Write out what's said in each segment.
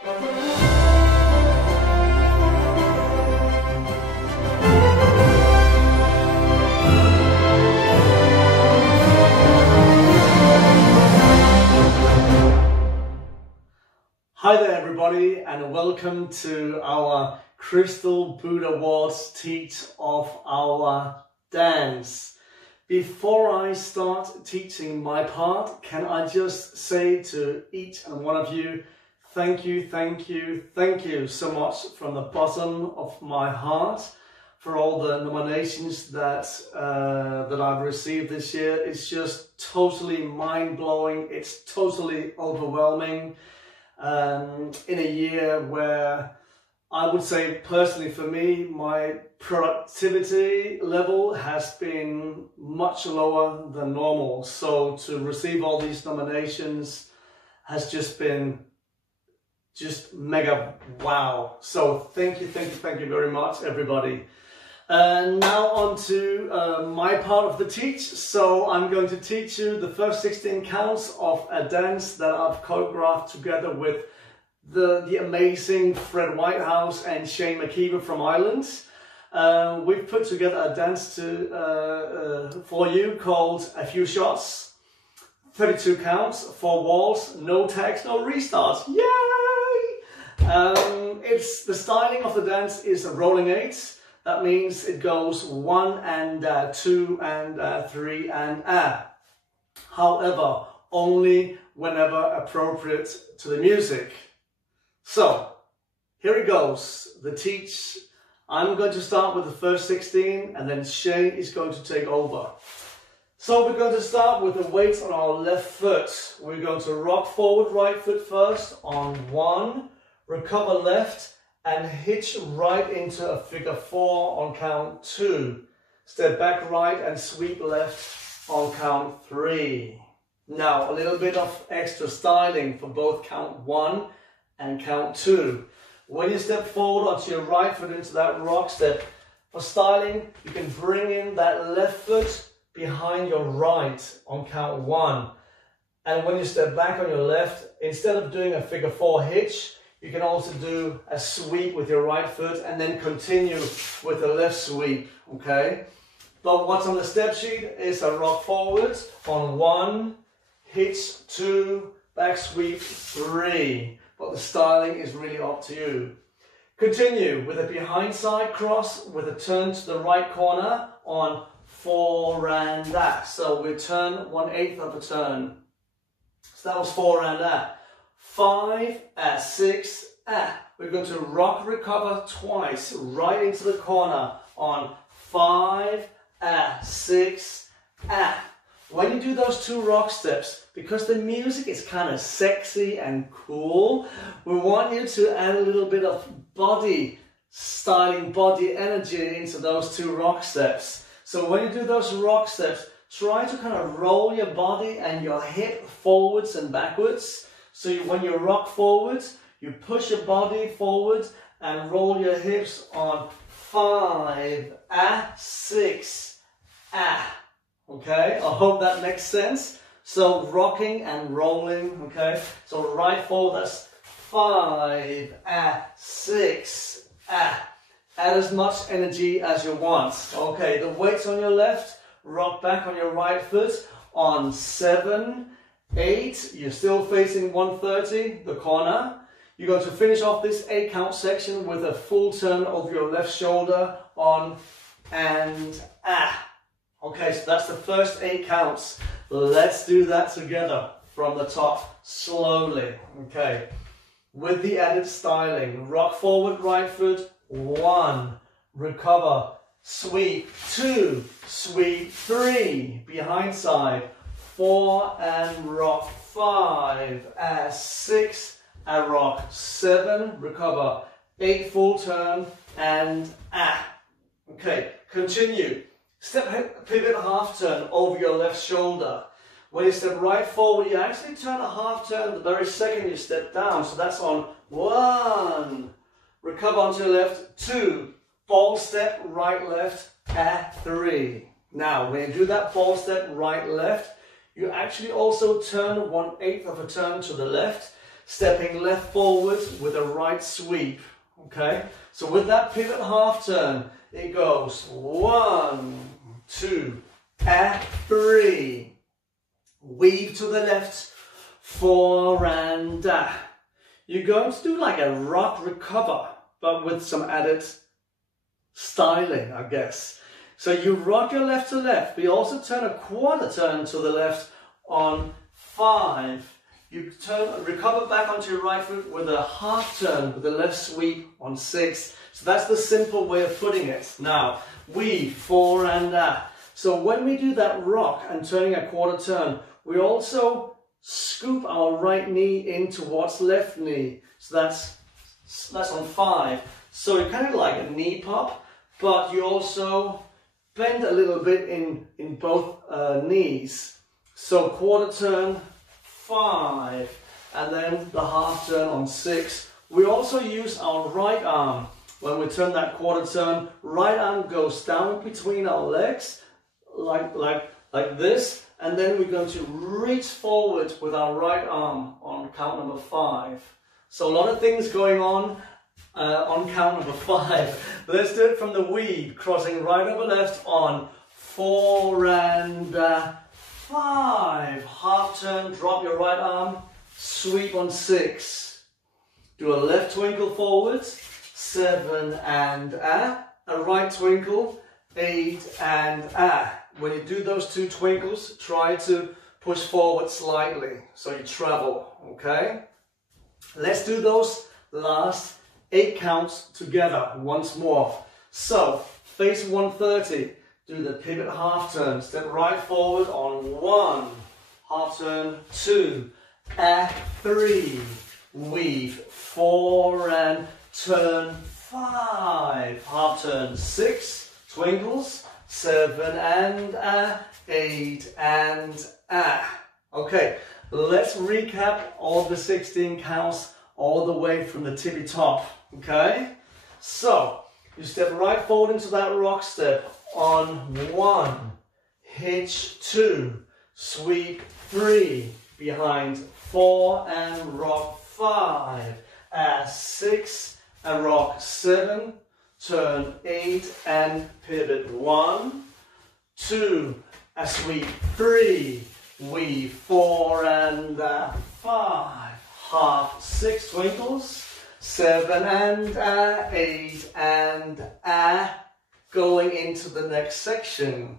Hi there everybody, and welcome to our Crystal Boot Awards teach of our dance. Before I start teaching my part, can I just say to each and one of you, thank you so much from the bottom of my heart for all the nominations that I've received this year. It's just totally mind-blowing, it's totally overwhelming. In a year where I would say personally for me, my productivity level has been much lower than normal. So to receive all these nominations has just been mega wow. So thank you very much everybody. Now on to my part of the teach. So I'm going to teach you the first 16 counts of a dance that I've choreographed together with the amazing Fred Whitehouse and McKeever from Ireland. We've put together a dance for you called A Few Shots, 32 counts, 4 walls, no tags, no restarts. Yay! It's the styling of the dance is a rolling 8. That means it goes 1 and 2 and 3 and However, only whenever appropriate to the music. So, here it goes. The teach. I'm going to start with the first 16 and then Shane is going to take over. So we're going to start with the weights on our left foot. We're going to rock forward right foot first on 1, recover left, and hitch right into a figure 4 on count 2. Step back right and sweep left on count 3. Now a little bit of extra styling for both count 1 and count 2. When you step forward onto your right foot into that rock step, for styling you can bring in that left foot behind your right on count 1. And when you step back on your left, instead of doing a figure 4 hitch, you can also do a sweep with your right foot and then continue with the left sweep, okay? But what's on the step sheet is a rock forward on 1, hitch 2, back sweep 3. But the styling is really up to you. Continue with a behind side cross with a turn to the right corner on 4 and that. So we turn 1/8 of a turn. So that was 4 and that. 5, 6, we're going to rock recover twice right into the corner on 5, 6, When you do those 2 rock steps, because the music is kind of sexy and cool, we want you to add a little bit of body styling, body energy into those 2 rock steps. So when you do those rock steps, try to kind of roll your body and your hip forwards and backwards. So when you rock forward, you push your body forward and roll your hips on 5, 6, Okay, I hope that makes sense. So rocking and rolling, okay. So right forward, that's 5, 6, Add as much energy as you want. Okay, the weight's on your left, rock back on your right foot on 7, 8, you're still facing 130, the corner. You're going to finish off this 8 count section with a full turn over your left shoulder on and Okay, so that's the first 8 counts. Let's do that together from the top, slowly. Okay, with the added styling. Rock forward right foot, 1, recover, sweep, 2, sweep, 3, behind side, 4 and rock, 5, 6 and rock, 7, recover, 8 full turn and Okay, continue. Step pivot half turn over your left shoulder. When you step right forward, you actually turn a half turn the very second you step down. So that's on 1, recover onto your left, 2, ball step right left, 3. Now when you do that ball step right left, you actually also turn 1/8 of a turn to the left. stepping left forward with a right sweep. Okay, so with that pivot half turn, it goes 1, 2, 3, weave to the left, 4 and you're going to do like a rock recover, but with some added styling, I guess. So you rock your left to left, but you also turn a quarter turn to the left on 5. You turn, recover back onto your right foot with a half turn with the left sweep on 6. So that's the simple way of putting it. Now, weave, 4 and So when we do that rock and turning a quarter turn, we also scoop our right knee in towards left knee. So that's on 5. So you're kind of like a knee pop, but you also bend a little bit in both knees. So quarter turn, 5, and then the half turn on 6. We also use our right arm. When we turn that quarter turn, right arm goes down between our legs, like this, and then we're going to reach forward with our right arm on count number 5. So a lot of things going on count number 5. Let's do it from the weave, crossing right over left on 4 and 5. Half turn, drop your right arm, sweep on 6. Do a left twinkle forward, 7 and a right twinkle, 8 and When you do those 2 twinkles, try to push forward slightly so you travel, okay? Let's do those last 8 counts together once more. So, face 130, do the pivot half turn, step right forward on 1, half turn, 2, 3, weave, 4 and turn, 5, half turn, 6, twinkles, 7 and 8 and Okay, let's recap all the 16 counts all the way from the tippy top, okay? So, you step right forward into that rock step on 1, hitch 2, sweep 3, behind 4 and rock 5, 6 and rock 7, turn 8 and pivot 1, 2, a sweep 3, weave 4 and 5, half 6 twinkles, 7 and 8 and going into the next section.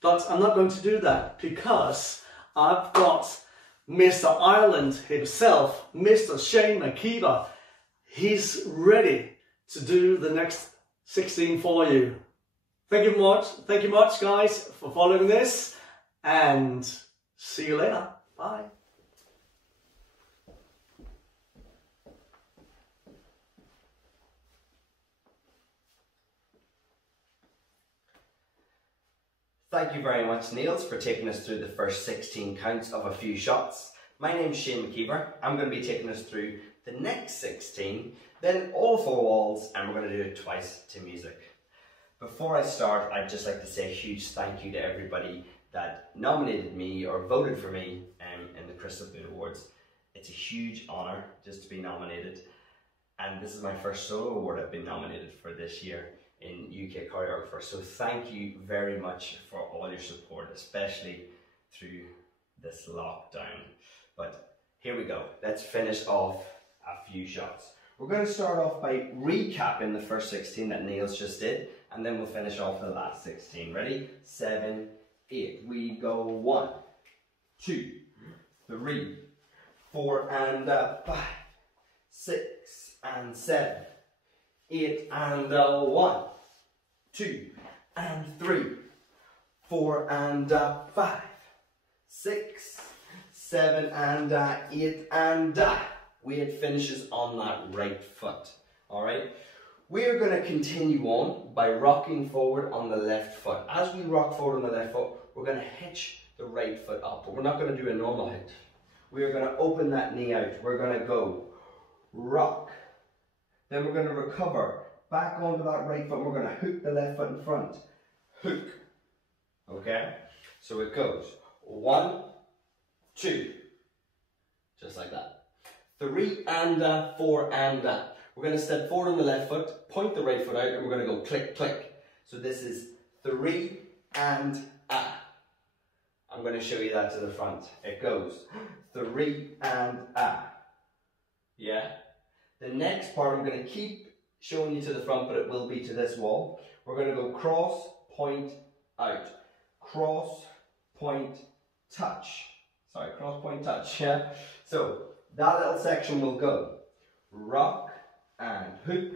But I'm not going to do that because I've got Mr. Ireland himself, Mr. Shane McKeever. He's ready to do the next 16 for you. Thank you much guys for following this, and see you later. Bye. Thank you very much, Niels, for taking us through the first 16 counts of a few shots. My name's Shane McKeever. I'm going to be taking us through the next 16, then all 4 walls, and we're going to do it twice to music. Before I start, I'd just like to say a huge thank you to everybody that nominated me or voted for me in the Crystal Boot Awards. It's a huge honour just to be nominated, and this is my first solo award I've been nominated for this year in UK Choreographer. So thank you very much for all your support, especially through this lockdown. But here we go, let's finish off a few shots. We're going to start off by recapping the first 16 that Niels just did, and then we'll finish off the last 16. Ready? 7, 8. We go 1, 2, 3, 4 and 5, 6 and 7, 8 and 1, 2 and 3, 4 and 5, 6, 7 and 8 and weight finishes on that right foot. Alright, we're going to continue on by rocking forward on the left foot. As we rock forward on the left foot, we're going to hitch the right foot up, but we're not going to do a normal hitch. We are going to open that knee out. We're going to go rock, then we're going to recover back onto that right foot. We're going to hook the left foot in front, hook. Okay, so it goes 1, 2, just like that. 3 and 4 and We're going to step forward on the left foot, point the right foot out, and we're going to go click, click. So this is 3 and I'm going to show you that to the front. It goes 3 and Yeah. The next part I'm going to keep showing you to the front, but it will be to this wall. We're going to go cross, point, out. Cross, point, touch. Sorry, cross, point, touch. Yeah. So that little section will go rock and hook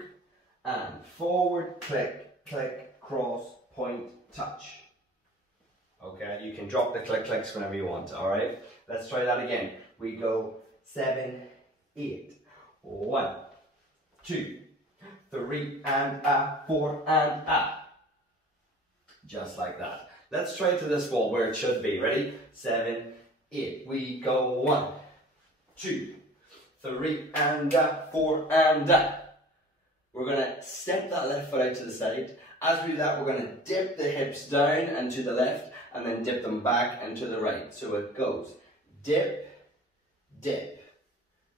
and forward, click, click, cross, point, touch. Okay, you can drop the click clicks whenever you want, alright? Let's try that again. We go 7, 8. 1, 2, 3 and 4 and Just like that. Let's try to this wall where it should be. Ready? 7, 8. We go 1, 2, 3 and 4 and We're going to step that left foot out to the side. As we do that, we're going to dip the hips down and to the left, and then dip them back and to the right. So it goes dip, dip.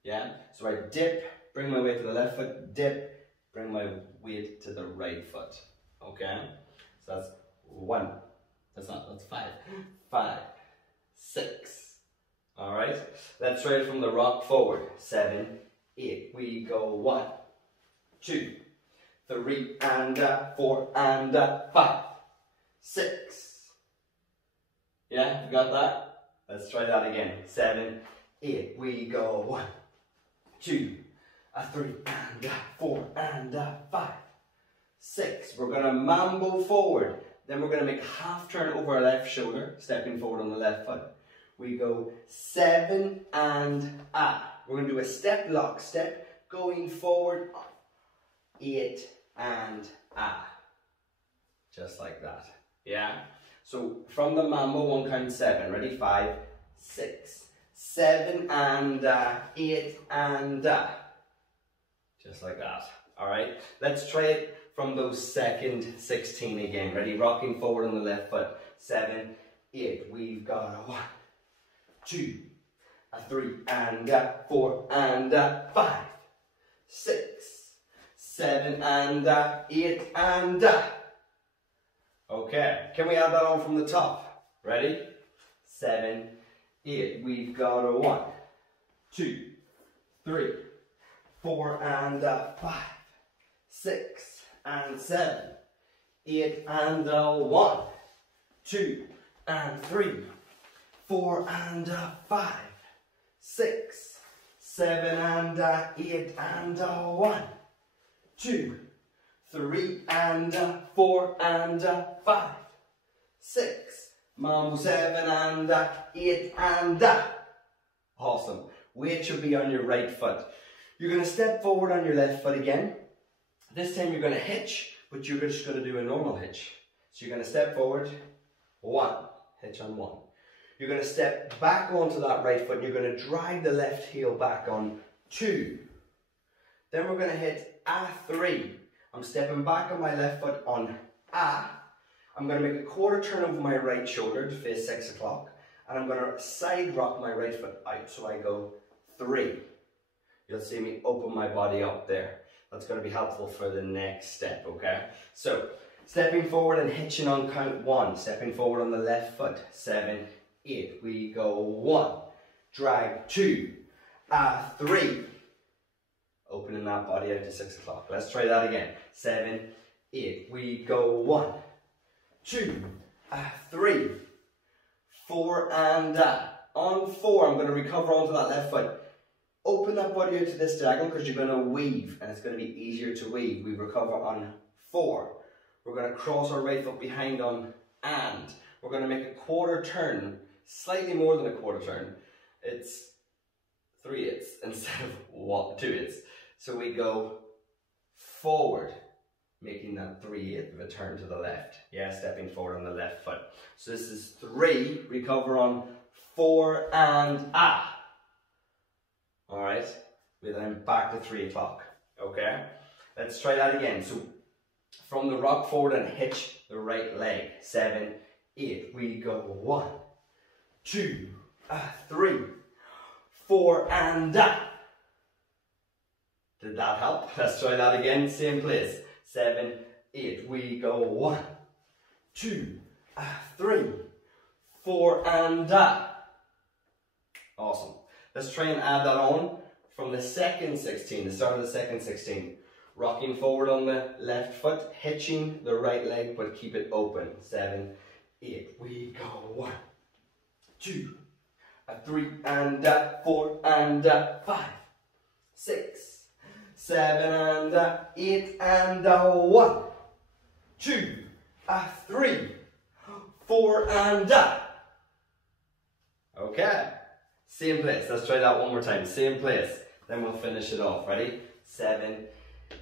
Yeah? So I dip, bring my weight to the left foot, dip, bring my weight to the right foot. Okay? So that's 1. That's 5. 5, 6. Alright? Let's try it from the rock forward. 7, 8. We go 1, 2, 3 and 4 and 5, 6. Yeah, you got that? Let's try that again. 7, 8. We go 1, 2, 3 and 4 and 5, 6. We're going to mambo forward. Then we're going to make a half turn over our left shoulder, stepping forward on the left foot. We go 7 and We're going to do a step, lock, step, going forward, 8 and Just like that. Yeah? So from the mambo, 1 count 7. Ready? 5, 6, 7 and 8 and Just like that. Alright? Let's try it from those second 16 again. Ready? Rocking forward on the left foot. 7, 8. We've got a 1, 2, 3 and 4 and 5, 6, 7 and 8 and Okay, can we add that on from the top? Ready? 7, 8. We've got a 1, 2, 3, 4 and 5, 6 and 7, 8 and 1, 2 and 3, 4 and 5, 6, 7 and 8 and 1, 2, 3 and 4 and 5, 6, mambo 7 and 8 and Awesome. Weight should be on your right foot. You're going to step forward on your left foot again. This time you're going to hitch, but you're just going to do a normal hitch. So you're going to step forward, 1, hitch on 1. You're going to step back onto that right foot and you're going to drag the left heel back on 2. Then we're going to hit a 3. I'm stepping back on my left foot on I'm going to make a quarter turn over my right shoulder to face 6 o'clock. And I'm going to side rock my right foot out. So I go 3. You'll see me open my body up there. That's going to be helpful for the next step, okay? So, stepping forward and hitching on count 1. Stepping forward on the left foot. 7, 8. We go 1. Drag 2. 3. Opening that body out to 6 o'clock. Let's try that again. 7, 8. We go 1, 2, 3, 4 and on 4. I'm going to recover onto that left foot. Open that body out to this diagonal because you're going to weave and it's going to be easier to weave. We recover on 4. We're going to cross our right foot behind on and. We're going to make a quarter turn, slightly more than a quarter turn. It's 3 8s instead of 2 8s. So we go forward, making that 3 8 of a turn to the left. Yeah, stepping forward on the left foot. So this is 3, recover on 4 and Alright, we're then back to 3 o'clock. Okay, let's try that again. So from the rock forward and hitch the right leg. 7, 8. We go 1, 2, 3, 4 and Did that help? Let's try that again, same place. 7, 8, we go 1, 2, 3, 4, and awesome. Let's try and add that on from the second 16, the start of the second 16. Rocking forward on the left foot, hitching the right leg, but keep it open. 7, 8, we go 1, 2, 3, and 4, and 5, 6, 7, and 8, and 1, 2, 3, 4, and okay. Same place. Let's try that one more time. Same place. Then we'll finish it off. Ready? 7,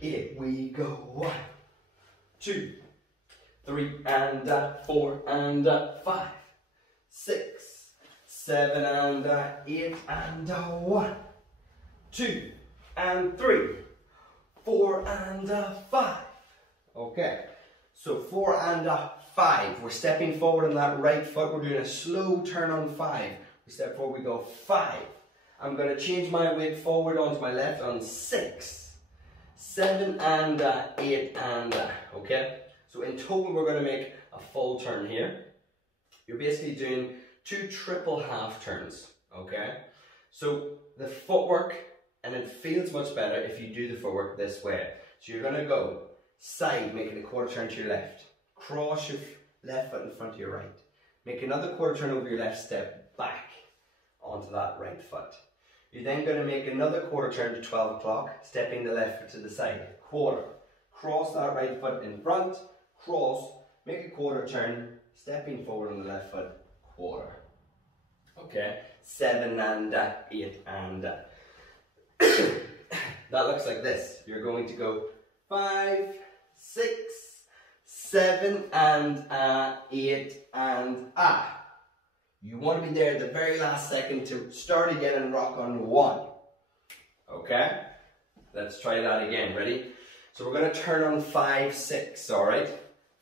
8. We go 1, 2, 3, and 4, and 5, 6, 7, and 8, and 1, 2, and 3, 4, and 5. Okay. So 4 and 5. We're stepping forward on that right foot. We're doing a slow turn on 5. We step forward, we go 5. I'm going to change my weight forward onto my left on 6, 7, and 8, and okay. So in total, we're going to make a full turn here. You're basically doing 2 triple half turns, okay. So the footwork, and it feels much better if you do the footwork this way. So you're going to go side, making a quarter turn to your left. Cross your left foot in front of your right. Make another quarter turn over your left, step back onto that right foot. You're then going to make another quarter turn to 12 o'clock, stepping the left foot to the side. Quarter. Cross that right foot in front, cross, make a quarter turn, stepping forward on the left foot, quarter. Okay, 7 and 8 and that looks like this. You're going to go 5, 6, 7, and 8, and You want to be there at the very last second to start again and rock on 1. Okay? Let's try that again. Ready? So we're going to turn on 5, 6. Alright?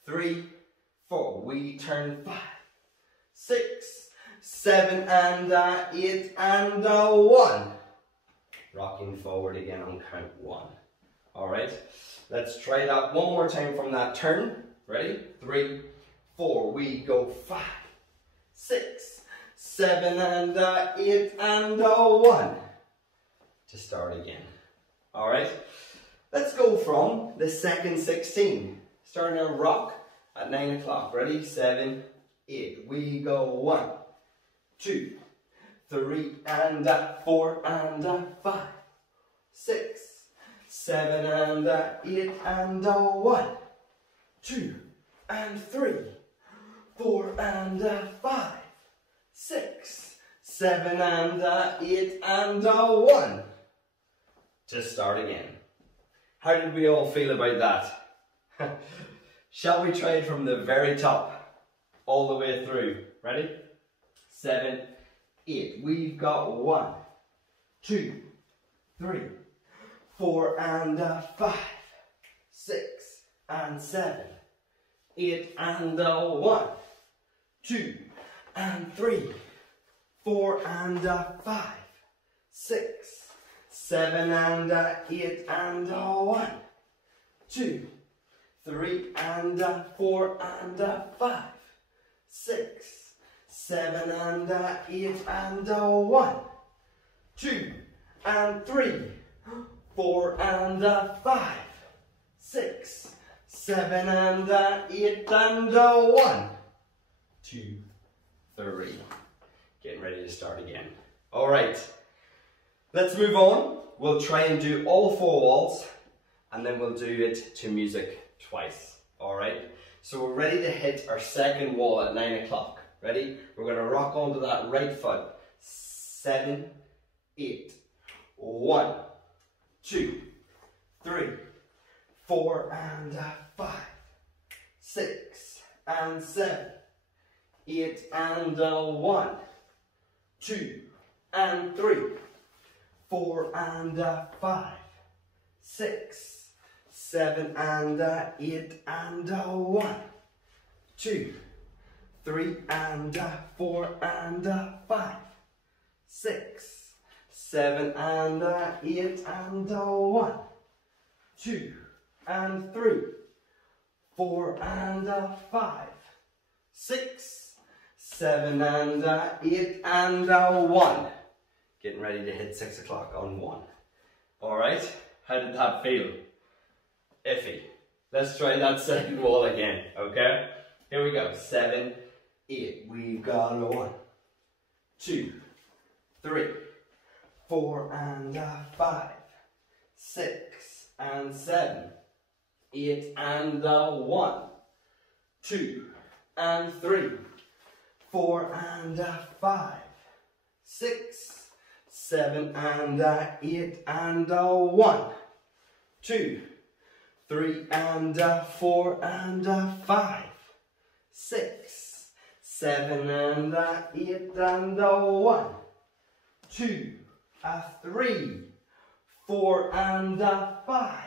3, 4. We turn 5, 6, 7, and 8, and 1. Rocking forward again on count 1. Alright? Let's try that one more time from that turn. Ready? 3, 4. We go 5, 6, 7, and 8, and 1. To start again. Alright? Let's go from the second 16. Starting our rock at 9 o'clock. Ready? 7, 8. We go 1, 2, 3, and 4, and 5, 6, 7, and 8, and 1, 2, and 3, 4, and 5, 6, 7, and 8, and 1. To start again. How did we all feel about that? Shall we try it from the very top, all the way through? Ready? 7, 8. We've got 1, 2, 3, 4, and 5, 6, and 7, 8, and 1, 2, and 3, 4, and 5, 6, 7, and 8, and 1, 2, 3, and 4, and 5, 6, 7, and 8, and 1, 2, and 3, 4, and 5, 6, 7, and 8, and 1, 2, 3. Getting ready to start again. All right, let's move on. We'll try and do all 4 walls, and then we'll do it to music twice. All right, so we're ready to hit our second wall at 9 o'clock. Ready? We're going to rock onto that right foot. 7, 8. 1, 2, 3, 4, and 5, 6, and 7, 8, and 1, 2, and 3, 4, and 5, 6, 7, and 8, and 1, 2, 3, and 4, and 5, 6, 7, and 8, and 1, 2 and 3, 4 and 5, 6, 7 and 8 and 1. Getting ready to hit 6 o'clock on 1. Alright, how did that feel? Iffy. Let's try that second wall again, okay? Here we go. 7, 8. We've got a 1, 2, 3, 4 and 5, 6 and 7, 8 and 1, 2 and 3, 4 and 5, 6, 7 and 8 and 1, 2, 3 and 4 and 5, 6, 7 and 8 and 1, 2, 3, 4 and 5,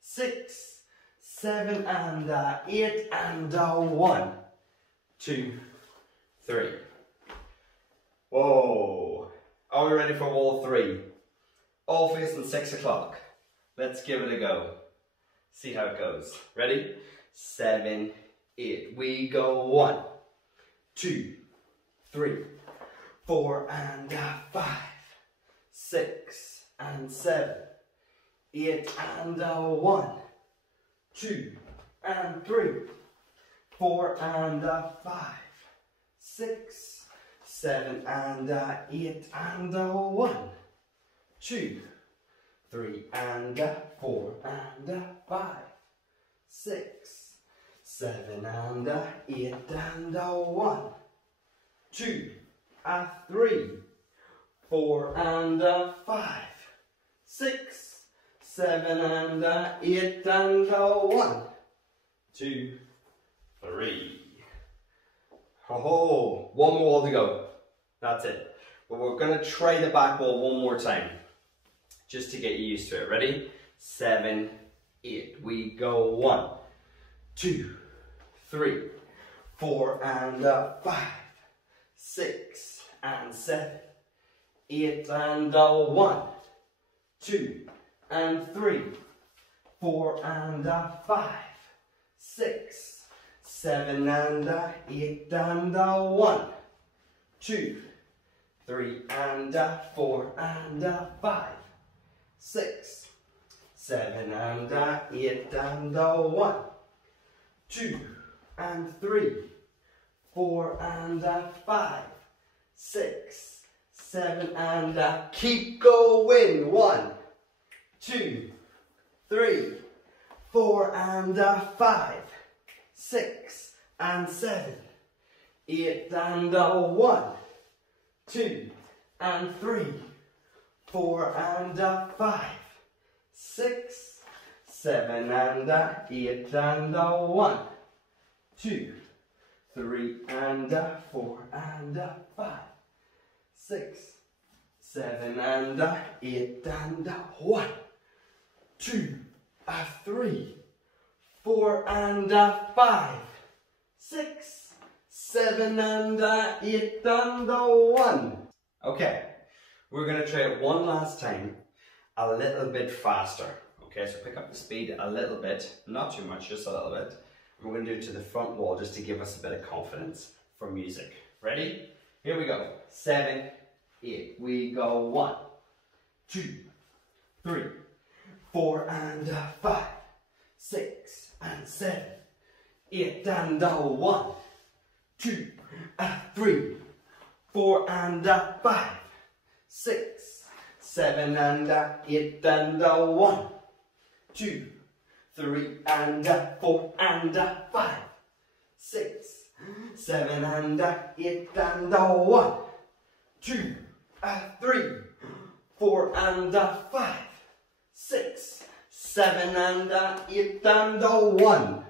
6, 7 and 8 and 1, 2, 3. Whoa! Are we ready for wall 3? All facing 6 o'clock. Let's give it a go. See how it goes. Ready? 7, 8. We go 1, 2, 3, 4 and 5, 6 and 7, 8 and 1, 2 and 3, 4 and 5, 6, 7 and 8 and 1, 2, 3 and 4 and 5, 6, 7 and 8 and 1, 2, 3, 4 and 5, 6, 7 and 8 and 1, 2, 3. Oh, one more wall to go. That's it. But we're going to try the back wall one more time, just to get you used to it. Ready? 7, 8. We go 1, 2, 3, 4 and 5, 6 and 7, 8 and 1, 2 and 3, 4 and 5, 6, 7 and 8 and 1, 2, 3 and 4 and 5, 6, 7 and 8 and 1, 2 and 3, 4 and 5, 6, 7 and keep going. 1, 2, 3, 4 and 5, 6 and 7, 8 and 1, 2 and 3, 4 and 5, 6, 7 and 8 and 1, 2, 3 and 4 and 5, 6, 7 and 8 and 1, 2, 3, 4 and 5, 6, 7 and 8 and 1. Okay, we're going to try it one last time, a little bit faster. Okay, so pick up the speed a little bit, not too much, just a little bit. And we're going to do it to the front wall just to give us a bit of confidence for music. Ready? Here we go. 7, 8. We go 1, 2, 3, 4 and 5, 6 and 7, 8 and 1, 2, 3, 4 and 5, 6, 7 and 8 and 1, 2, 3 and 4 and 5, 6, 7 and 8 and 1, 2, 3, 4 and 5, 6, 7 and 8 and 1.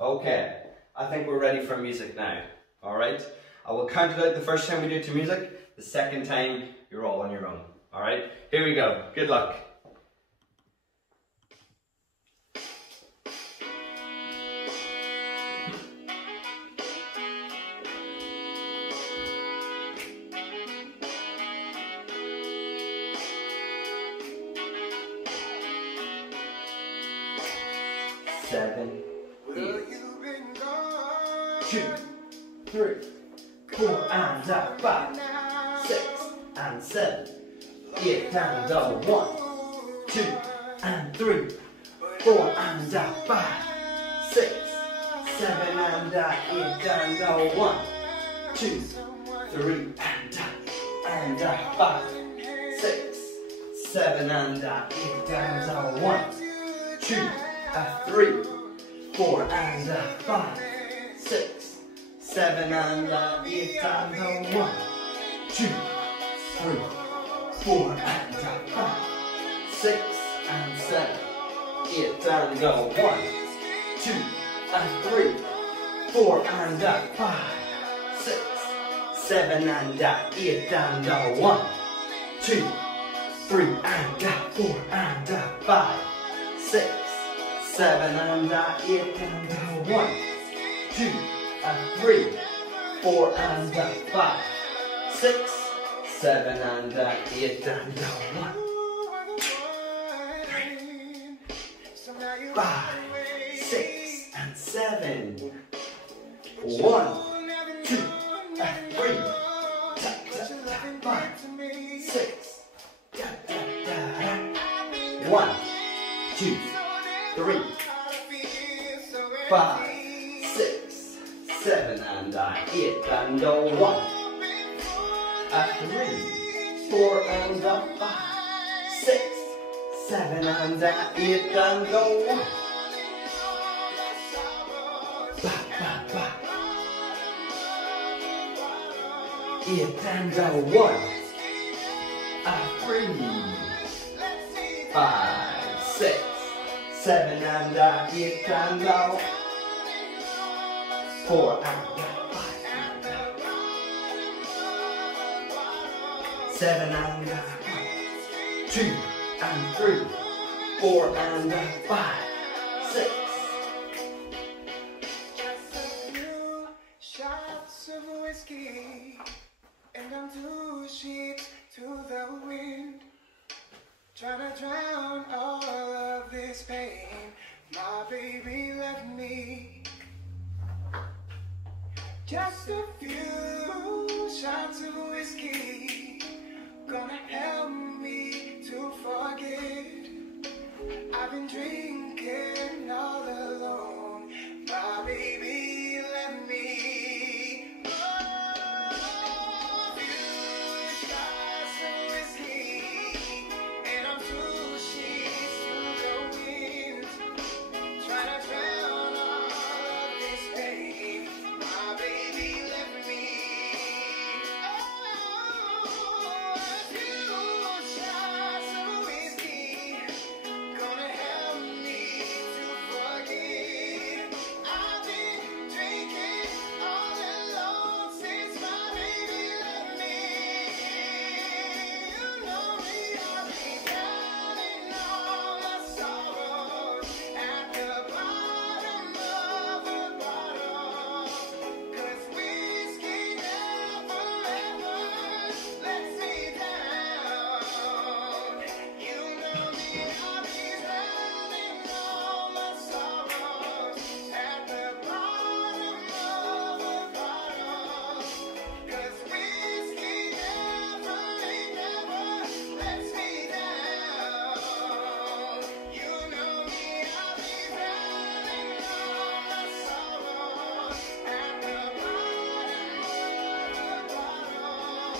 Okay, I think we're ready for music now. Alright, I will count it out the first time we do it to music, the second time you're all on your own. Alright, here we go. Good luck. 7, 8. 2, 3, 4 and up, 5, 6 and 7, 8 and up, 1, 2 and 3, 4 and up, 5, 6, 7 and up, 8 and up, 1, 2, 3 and up, 5, 6, 7 and up, 8 and up, 1, 2, 3, 4 and up, 5, 6, 7 and 8 and 1, 2, 3, 4 and 5, 6 and 7, 8 and 1, 2 and 3, 4 and 5, 6, 7 and 8 and 1, 2, 3 and 4 and 5, 6, 7 and 8 and 1, 2 and 3, 4 and 5, 6, 7 and 8 and 1, 3, 5, 6 and 7, 1, 2 and 3, 5, 6, 1, 2, 3, 5, 6, 7 and 8 and 1, 3, 4 and 5, 6, 7 and 8 and 1. 8 and 1, 3, 5, 6, 7 and 8 and 4 and 5, 7 and 2 and 3, 4 and 5, 6. Just a few shots of whiskey, and I'm 2 sheets to the wind, trying to drown all of this pain. My baby left me. Just a few shots of whiskey, gonna help me to forget. I've been drinking all alone. My baby left me. Oh, few shots of whiskey, and I'm 2 sheets to the wind, trying to drown all of this pain. My baby left me. Oh, a few shots of whiskey, gonna help me to forget. I've been drinking all alone since my baby left me. You know me, I'll be drowning all my sorrows at the bottom of the bottle. 'Cause whiskey never ever lets me down. You know me, I'll be drowning all my sorrows at the bottom of the bottle. 'Cause whiskey never lets me down. You know me, I'll be drowning all my sorrows at the bottom of the bottle.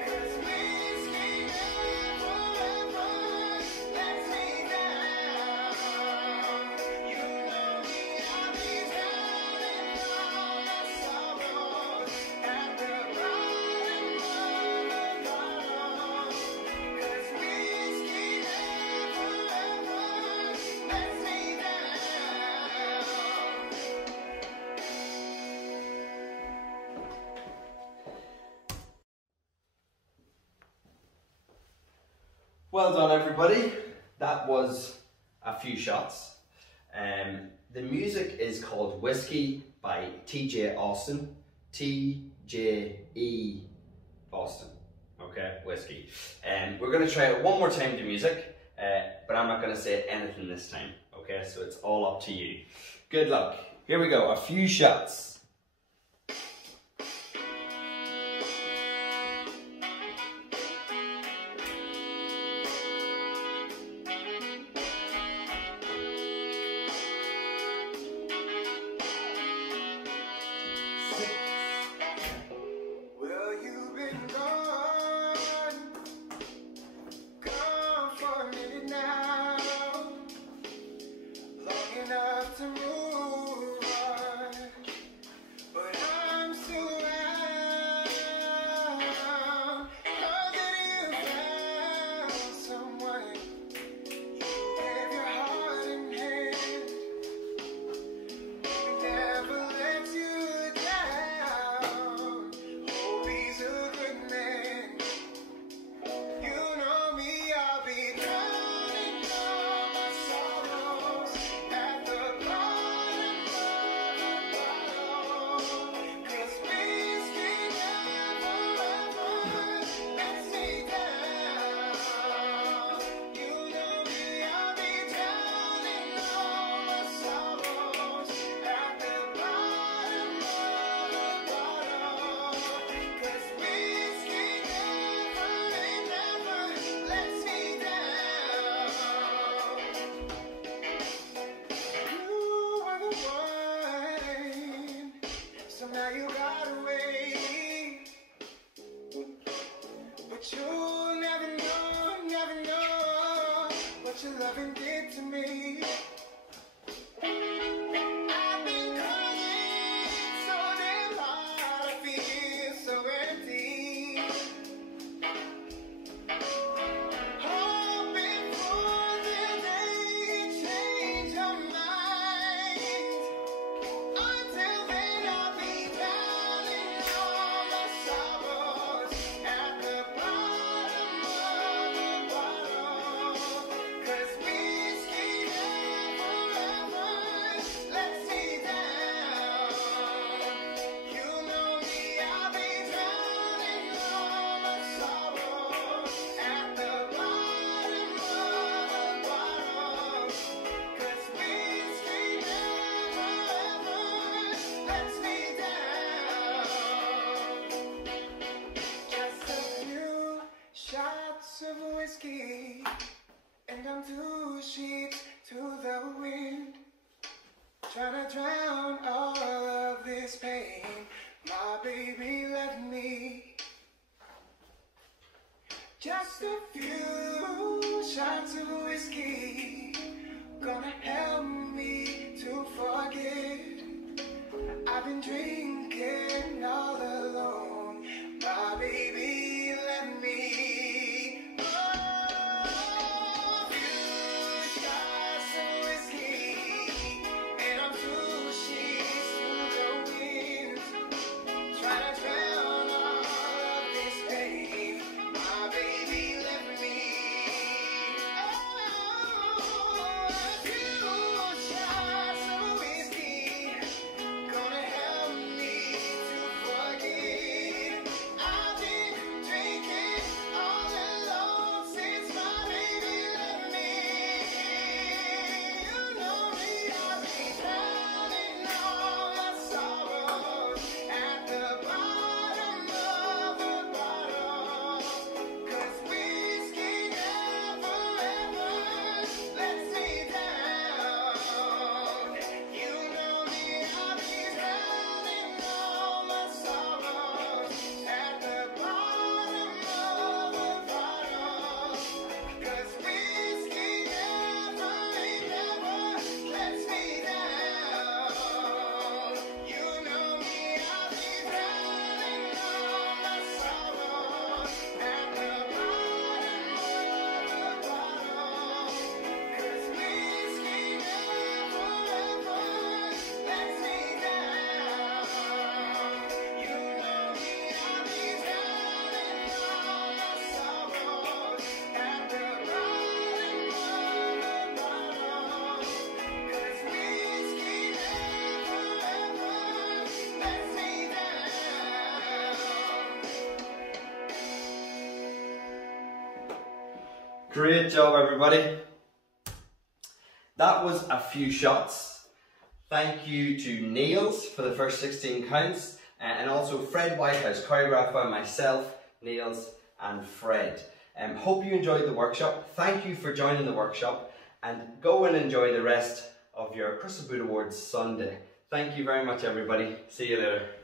'Cause whiskey never lets me down. You know me, I'll be drowning all my sorrows at the bottom of the bottle. 'Cause whiskey never lets me down. Well done, everybody. That was a few shots. The music is called Whiskey by TJ Austin. TJE Austin. Okay, Whiskey. We're going to try it one more time, the music, but I'm not going to say anything this time. Okay. okay? So it's all up to you. Good luck. Here we go, a few shots. Your loving did to me. Of whiskey, and I'm 2 sheets to the wind, trying to drown all of this pain. My baby left me. Just a few shots of whiskey, gonna help me to forget. I've been drinking all alone. My baby left me. Great job, everybody. that was a few shots. Thank you to Niels for the first 16 counts, and also Fred Whitehouse, choreographed by myself, Niels and Fred. Hope you enjoyed the workshop. Thank you for joining the workshop, and go and enjoy the rest of your Crystal Boot Awards Sunday. Thank you very much, everybody. See you later.